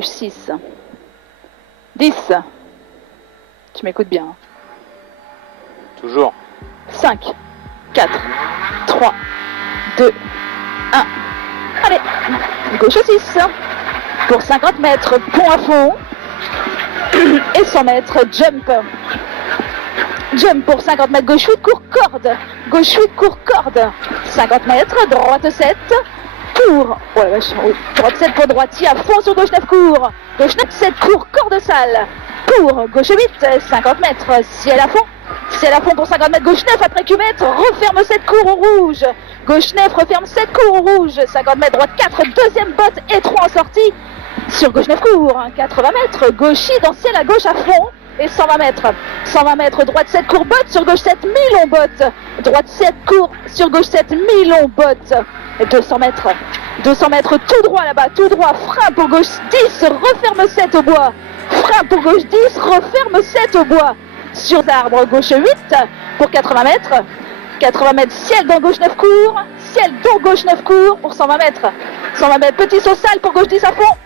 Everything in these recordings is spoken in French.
gauche 6. 10. Tu m'écoutes bien. Toujours. 5, 4, 3, 2, 1. Allez, gauche 6. Pour 50 mètres, pont à fond. Et 100 mètres, jump. Jump pour 50 mètres, gauche 8, court corde. Gauche 8, court corde. 50 mètres, droite 7. Pour, oh la vache, oui. Droite 7 pour droitier à fond sur gauche 9 court. Gauche 9, 7 court, corde sale. Pour gauche 8, 50 mètres, ciel à fond. Ciel à fond pour 50 mètres, gauche 9 après cuvette, referme 7 cours au rouge. Gauche 9, referme 7 cours au rouge. 50 mètres, droite 4, deuxième botte et 3 en sortie. Sur gauche 9 cours, 80 mètres, gauchis dans ciel à gauche à fond. Et 120 mètres. 120 mètres, droite 7 court botte, sur gauche 7 mi-long botte. Droite 7 court, sur gauche 7 mi-long botte. Et 200 mètres. 200 mètres tout droit là-bas, tout droit. Frein pour gauche 10, referme 7 au bois. Frein pour gauche 10, referme 7 au bois. Sur l'arbre, gauche 8 pour 80 mètres. 80 mètres, ciel dans gauche 9 court. Ciel dans gauche 9 court pour 120 mètres. 120 mètres, petit saut sale pour gauche 10 à fond.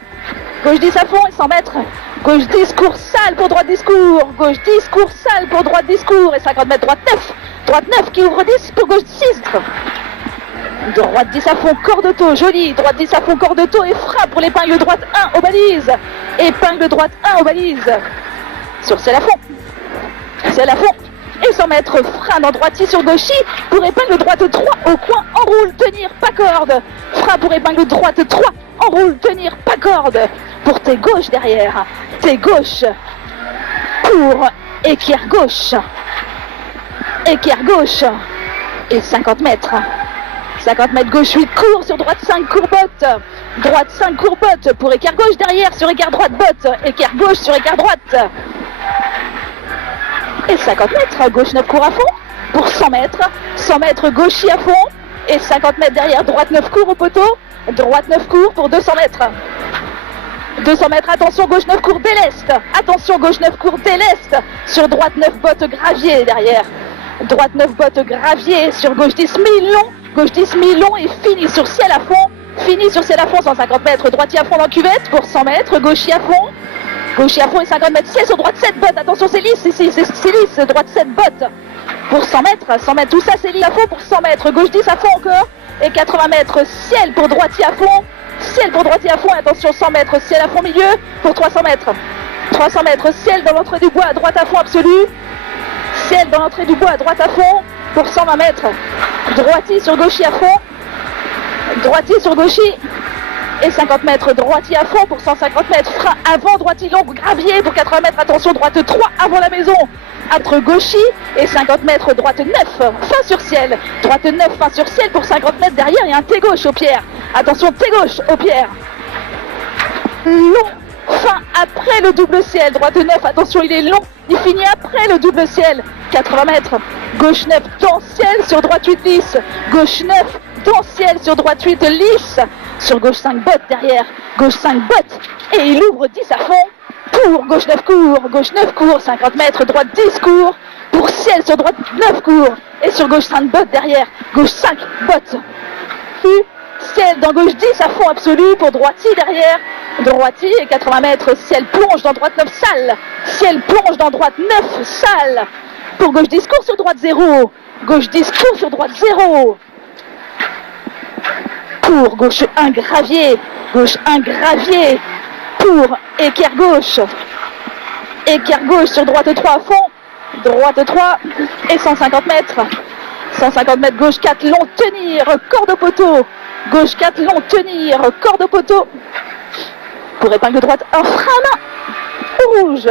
Gauche 10 à fond et 100 mètres. Gauche 10, court sale pour droite 10 court. Gauche 10, court sale pour droite 10 court. Et 50 mètres, droite 9. Droite 9 qui ouvre 10 pour gauche 6. Droite 10 à fond, corps d'auto, joli. Droite 10 à fond, corps d'auto et frein pour l'épingle droite 1 aux balises. Épingle droite 1 aux balises. Sur ciel à fond. Ciel à fond. Et 100 mètres, frein dans droitier sur gauchis. Pour épingle droite 3 au coin, enroule, tenir, pas corde. Frein pour épingle droite 3, enroule, tenir, pas corde. Pour tes gauches derrière. Tes gauches. Pour équerre gauche. Équerre gauche. Et 50 mètres. 50 mètres gauche 8 court sur droite 5 courbotte. Droite 5 courbotte pour équerre gauche derrière sur équerre droite botte. Équerre gauche sur équerre droite. Et 50 mètres, gauche 9 court à fond pour 100 mètres. 100 mètres gauchis à fond. Et 50 mètres derrière, droite 9 court au poteau. Droite 9 court pour 200 mètres. 200 mètres, attention, gauche 9 court déleste. Attention, gauche 9 court déleste. Sur droite 9 botte gravier derrière. Droite 9 botte gravier sur gauche 10 mi-long. Gauche 10 mi-long et fini sur ciel à fond. Fini sur ciel à fond, 150 mètres. Droitier à fond dans cuvette pour 100 mètres. Gauchis à fond. Gauchis à fond et 50 mètres. Ciel sur droite 7 botte. Attention, c'est lisse ici. C'est lisse. Droite 7 botte. Pour 100 mètres. 100 mètres. Tout ça, c'est lisse à fond pour 100 mètres. Gauche 10 à fond encore. Et 80 mètres. Ciel pour droitier à fond. Ciel pour droitier à fond. Attention, 100 mètres. Ciel à fond milieu pour 300 mètres. 300 mètres. Ciel dans l'entrée du bois. Droite à fond absolu. Ciel dans l'entrée du bois. Droite à fond pour 120 mètres. Droitier sur gauchis à fond. Droitier sur gauchis. Et 50 mètres, droitier à fond pour 150 mètres. Frein avant, droitier long, gravier pour 80 mètres. Attention, droite 3 avant la maison. Entre gauchis et 50 mètres, droite 9, fin sur ciel. Droite 9, fin sur ciel pour 50 mètres. Derrière, il y a un T gauche au pierre. Attention, T gauche au pierre. Long, fin après le double ciel. Droite 9, attention, il est long. Il finit après le double ciel. 80 mètres. Gauche 9, dans ciel sur droite 8 lisse. Gauche 9, dans ciel sur droite 8 lisse. Sur gauche 5 bottes derrière. Gauche 5 bottes. Et il ouvre 10 à fond. Pour gauche 9 court. Gauche 9 court. 50 mètres. Droite 10 court. Pour ciel sur droite 9 court. Et sur gauche 5 bottes derrière. Gauche 5 bottes. Ciel dans gauche 10 à fond absolu. Pour droitier derrière. Droitier et 80 mètres. Ciel plonge dans droite 9 sale. Ciel plonge dans droite 9 sale. Pour gauche 10 court sur droite 0. Gauche 10 court sur droite 0. Pour gauche 1 gravier. Gauche 1 gravier. Pour équerre gauche. Équerre gauche sur droite 3 à fond. Droite 3 et 150 mètres. 150 mètres gauche 4 long tenir. Corde au poteau. Gauche 4 long tenir. Corde au poteau. Pour épingle droite un frein à main. Rouge.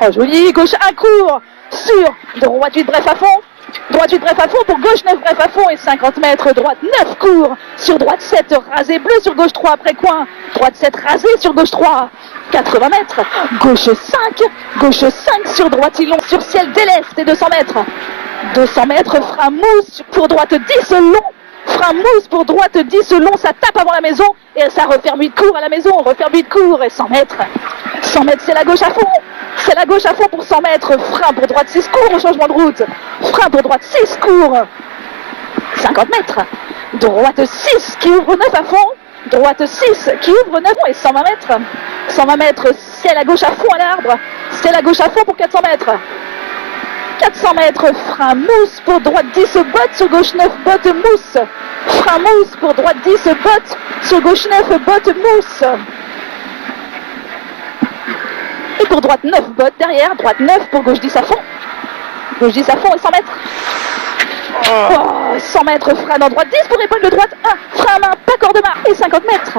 Oh joli. Gauche 1 court. Sur droite 8 bref à fond. Droite 8 bref à fond pour gauche 9 bref à fond et 50 mètres. Droite 9 court. Sur droite 7 rasé bleu sur gauche 3 après coin. Droite 7 rasé sur gauche 3. 80 mètres. Gauche 5. Gauche 5 sur droite long sur ciel déleste et 200 mètres. 200 mètres. Frein mousse pour droite 10 long. Frein mousse pour droite 10 long. Ça tape avant la maison et ça referme 8 cours à la maison. Referme 8 cours et 100 mètres. 100 mètres c'est la gauche à fond. C'est la gauche à fond pour 100 mètres. Frein pour droite 6 court au changement de route. Frein pour droite 6 court. 50 mètres. Droite 6 qui ouvre 9 à fond. Droite 6 qui ouvre 9 et 120 mètres. 120 mètres, ciel à gauche à fond à l'arbre. Ciel à gauche à fond pour 400 mètres. 400 mètres, frein mousse pour droite 10, botte sur gauche 9, botte mousse. Frein mousse pour droite 10, botte sur gauche 9, botte mousse. Et pour droite 9, botte derrière, droite 9 pour gauche 10 à fond. Gauche 10 à fond et 100 mètres. Oh, 100 mètres, frein dans droite 10 pour épaule de droite 1, frein à main, pas corde de main et 50 mètres.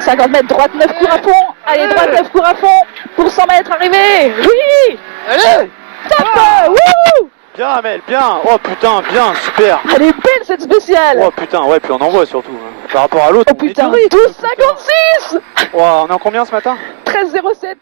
50 mètres, droite 9, cours à fond. Allez, droite 9, cours à fond. Pour 100 mètres, arrivé. Oui. Allez. Top. Wouh. Bien Amel, bien. Oh putain, bien, super. Elle est belle cette spéciale. Oh putain, ouais, puis on en voit surtout. Hein. Par rapport à l'autre, Oh putain, 12,56. Oh, on est en combien ce matin? 13,07.